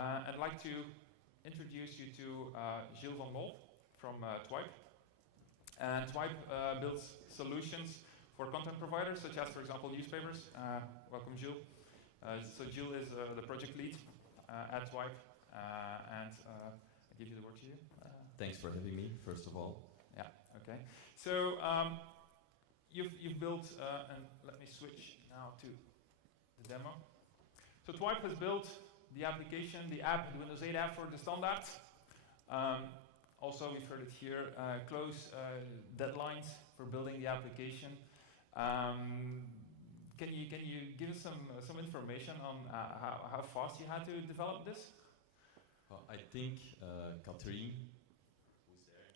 I'd like to introduce you to Gilles van Mol from Twipe. And Twipe builds solutions for content providers, such as, for example, newspapers. Welcome, Gilles. So Gilles is the project lead at Twipe, and I give you the word to you. Thanks for having me, first of all. Yeah, okay. So you've built, and let me switch now to the demo. So Twipe has built the application, the app, the Windows 8 app for the standard. Also, we've heard it here, close deadlines for building the application. Can you give us some information on how fast you had to develop this? Well, I think Catherine, who's there,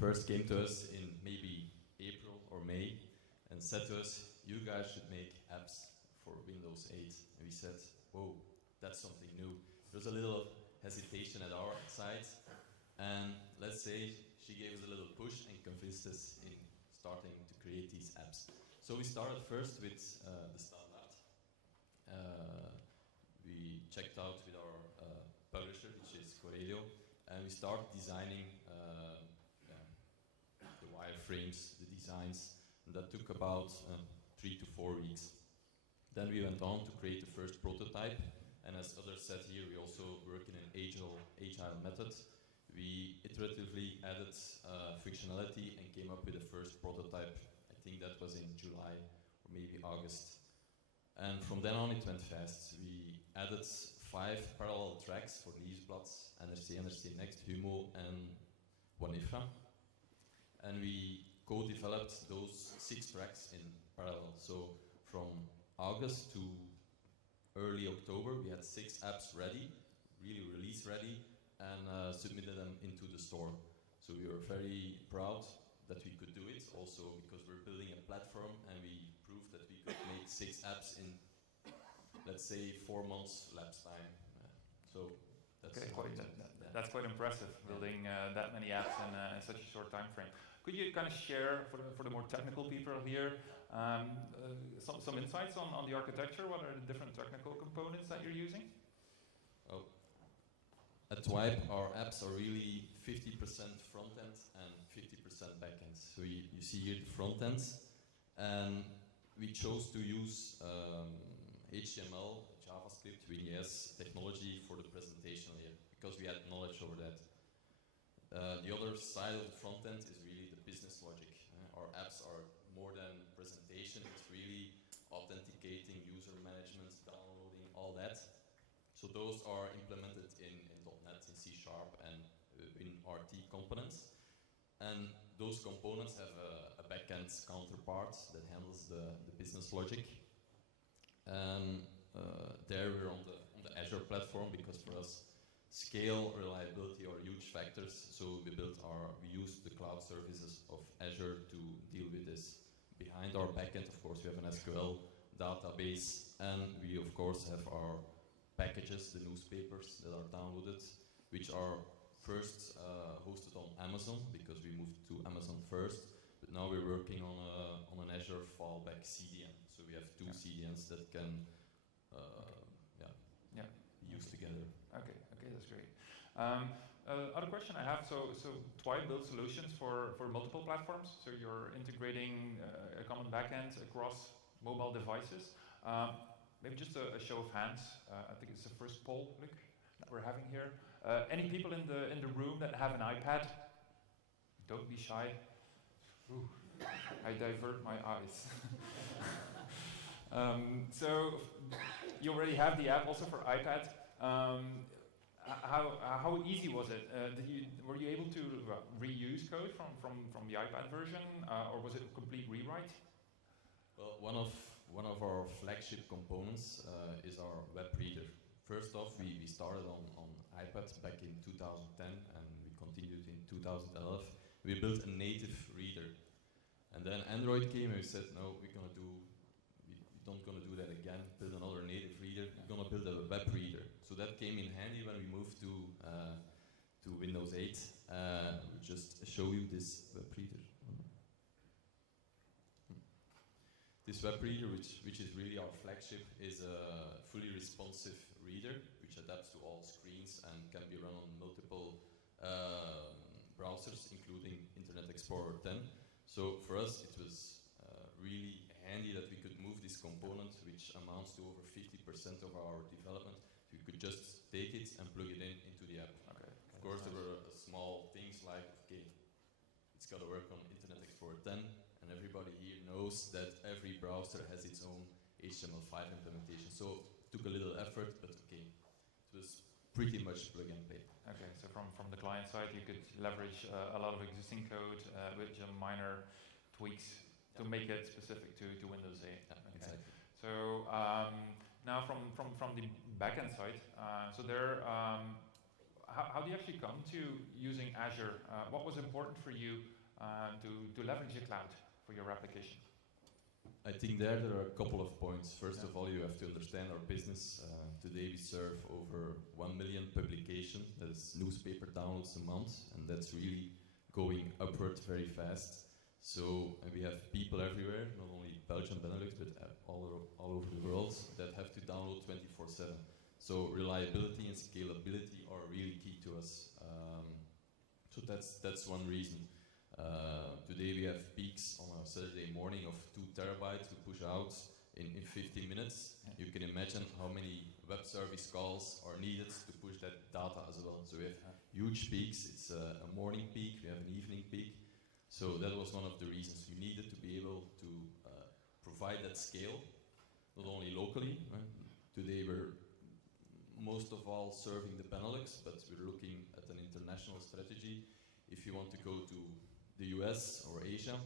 first came to us in maybe April or May and said to us, you guys should make apps for Windows 8. And we said, whoa, that's something new. There was a little hesitation at our side, and let's say she gave us a little push and convinced us in starting to create these apps. So we started first with the standard. We checked out with our publisher, which is Corelio, and we started designing the wireframes, the designs, and that took about 3 to 4 weeks. Then we went on to create the first prototype, and as others said here, we also work in an agile method. We iteratively added functionality and came up with the first prototype. I think that was in July or maybe August. And from then on it went fast. We added 5 parallel tracks for Nieuwsblad, NRC Next, Humo and Wanifra. And we co-developed those 6 tracks in parallel. So from August to early October we had 6 apps ready, really release ready, and submitted them into the store. So we were very proud that we could do it, also because we're building a platform and we proved that we could make 6 apps in, let's say, 4 months lapse time. So that's that's quite impressive, building that many apps in such a short time frame. Could you kind of share, for the more technical people here, some insights on the architecture? What are the different technical components that you're using? Oh. At Twipe, our apps are really 50% front-end and 50% back-end. So you see here the front-ends, and we chose to use HTML, JavaScript, WinJS technology for the presentation layer, because we had knowledge over that. The other side of the front-end is really the business logic. Our apps are more than presentation, it's really authenticating, user management, downloading, all that. So those are implemented in .NET, in C# and in RT components. And those components have a backend counterpart that handles the business logic. And there we're on the Azure platform, because for us scale, reliability are huge factors. So we used the cloud services of Azure to deal with this. Behind our backend, of course, we have an SQL database, and we of course have our packages, the newspapers that are downloaded, which are first hosted on Amazon, because we moved to Amazon first, but now we're working on an Azure fallback CDN. So we have 2 CDNs that can be used together. Okay, that's great. Other question I have, so Twipe builds solutions for multiple platforms, so you're integrating a common backend across mobile devices. Maybe just a show of hands. I think it's the first poll, Luc, that we're having here. Any people in the room that have an iPad? Don't be shy. Ooh, I divert my eyes. So you already have the app also for iPad. How easy was it? Were you able to reuse code from the iPad version, or was it a complete rewrite? Well, one of our flagship components is our web reader. First off, we started on iPad back in 2010, and we continued in 2011. We built a native reader, and then Android came and we said, no, we're not gonna do that again. Build another native reader. We're gonna build a web reader. So that came in handy when we moved to Windows 8. We'll just show you this web reader. This web reader, which is really our flagship, is a fully responsive reader, which which adapts to all screens and can be run on multiple browsers, including Internet Explorer 10. So for us, it was really handy that we could move this component, which amounts to over 50% of our development. We could just take it and plug it into the app. Okay. Of course, there were small things like, okay, it's got to work on Internet Explorer 10, and everybody here knows that every browser has its own HTML5 implementation. So it took a little effort, but okay, it was pretty much plug and play. Okay, so from the client side, you could leverage a lot of existing code with some minor tweaks to make it specific to Windows 8. Yeah, okay. exactly. So now from the backend side, so there, how do you actually come to using Azure? What was important for you to leverage the cloud for your application? I think there are a couple of points. First of all, you have to understand our business. Today we serve over 1 million publications, that is newspaper downloads a month, and that's really going upward very fast. So we have people everywhere, not only Belgium, Benelux, but all over the world that have to download 24/7. So reliability and scalability are really key to us. So that's one reason. Today we have peaks on a Saturday morning of 2 terabytes to push out in 15 minutes. You can imagine how many web service calls are needed to push that data as well. So we have huge peaks. It's a morning peak, we have an evening peak. So that was one of the reasons you needed to be able to provide that scale, not only locally. Right? Today we're most of all serving the Benelux, but we're looking at an international strategy. If you want to go to the US or Asia,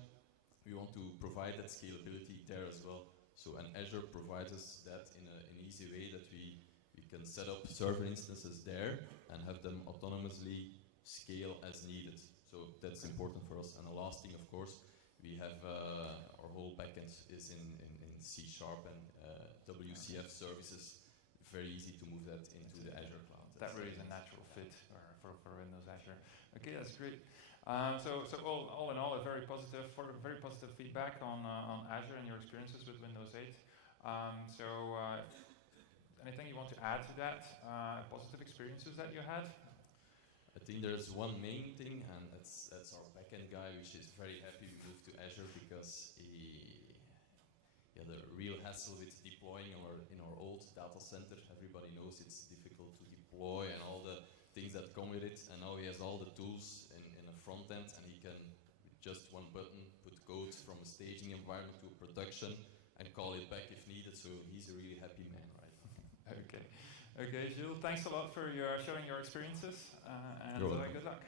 we want to provide that scalability there as well. So, and Azure provides us that in an easy way that we can set up server instances there and have them autonomously scale as needed. So that's important for us. And the last thing, of course, we have our whole backend is in C# and WCF services. Very easy to move that into the Azure cloud. That really is a natural fit for Windows Azure. Okay, that's great. So all in all, a very positive feedback on Azure and your experiences with Windows 8. Anything you want to add to that? Positive experiences that you had? I think there's one main thing, and that's our backend guy, which is very happy we moved to Azure because he had a real hassle with deploying in our old data center. Everybody knows it's difficult to deploy and all the things that come with it, and now he has all the tools in a front end, and he can, with just one button, put code from a staging environment to a production and call it back if needed, so he's a really happy man, right? Okay, Gilles, thanks a lot for sharing your experiences, and good luck.